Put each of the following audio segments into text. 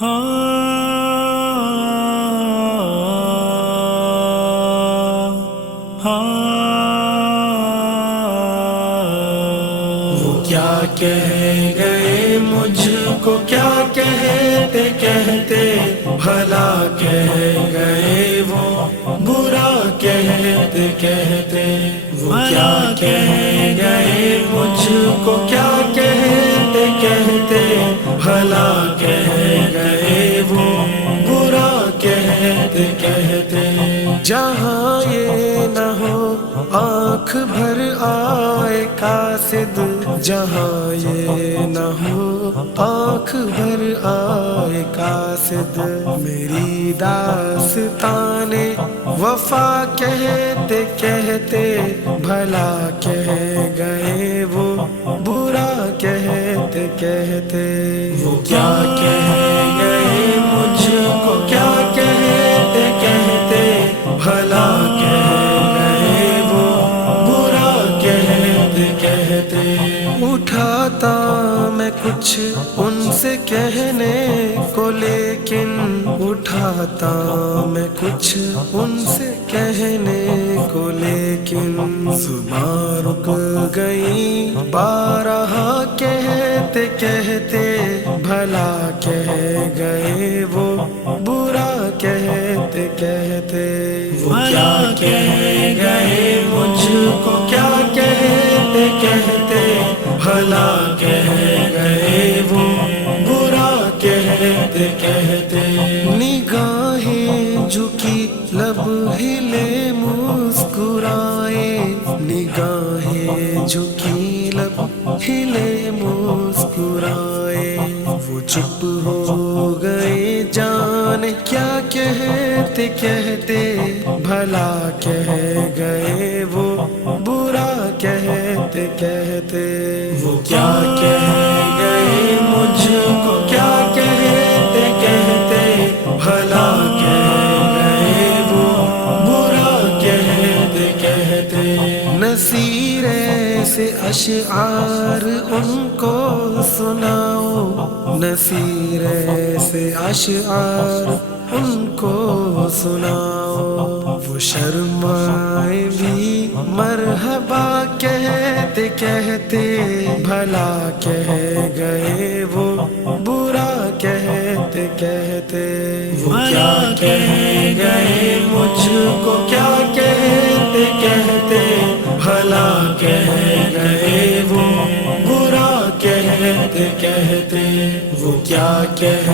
وہ کیا کہہ گئے مجھ کو، کیا کہتے کہتے بھلا کہہ گئے وہ، برا کہتے کہتے وہ کیا کہہ گئے مجھ کو، کیا کہتے کہتے بھلا کہہ گئے وہ، برا کہتے کہتے۔ جہاں یہ نہ ہو آنکھ بھر آئے قاصد، جہاں یہ نہ ہو آنکھ بھر آئے قاصد، میری داستان وفا کہتے کہتے بھلا کہہ گئے وہ، برا کہتے کہتے۔ وہ کیا کہہ گئے مجھ کو، کیا کہتے کہتے بھلا کہہ گئے وہ، برا کہتے کہتے۔ اٹھاتا میں کچھ ان سے کہنے کو، لیکن اٹھاتا میں کچھ ان سے کہنے کو، لیکن زباں رک گئی بارہا کہتے کہتے بھلا کہہ گئے وہ، برا کہتے کہتے۔ وہ کیا کہہ گئے مجھ کو، کیا کہتے کہتے بھلا کہہ گئے وہ، برا کہتے کہتے۔ نگاہیں جھکی لب ہلے مسکرائے، نگاہیں جھکی لب ہلے مسکرائے، وہ چپ ہو گئے جانے کیا کہتے کہتے بھلا کہہ گئے وہ، برا کہتے کہتے۔ وہ کیا کہہ گئے مجھ کو، کیا کہتے کہتے بھلا کہہ گئے وہ، برا کہتے کہتے۔ نصیر سے اشعار ان کو سناؤ، نصیر سے اشعار ان کو سناؤ، وہ شرمائے بھی مرحبا کہتے کہتے بھلا کہہ گئے وہ، برا کہتے کہتے۔ وہ کیا کہہ گئے مجھ کو، کیا کہتے کہتے بھلا کہہ گئے وہ، برا کہتے کہتے۔ وہ کیا کہہ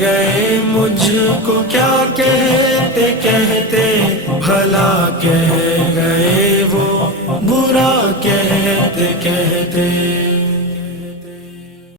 گئے مجھ کو، کیا کہتے کہتے بھلا کہہ گئے وہ، برا کہتے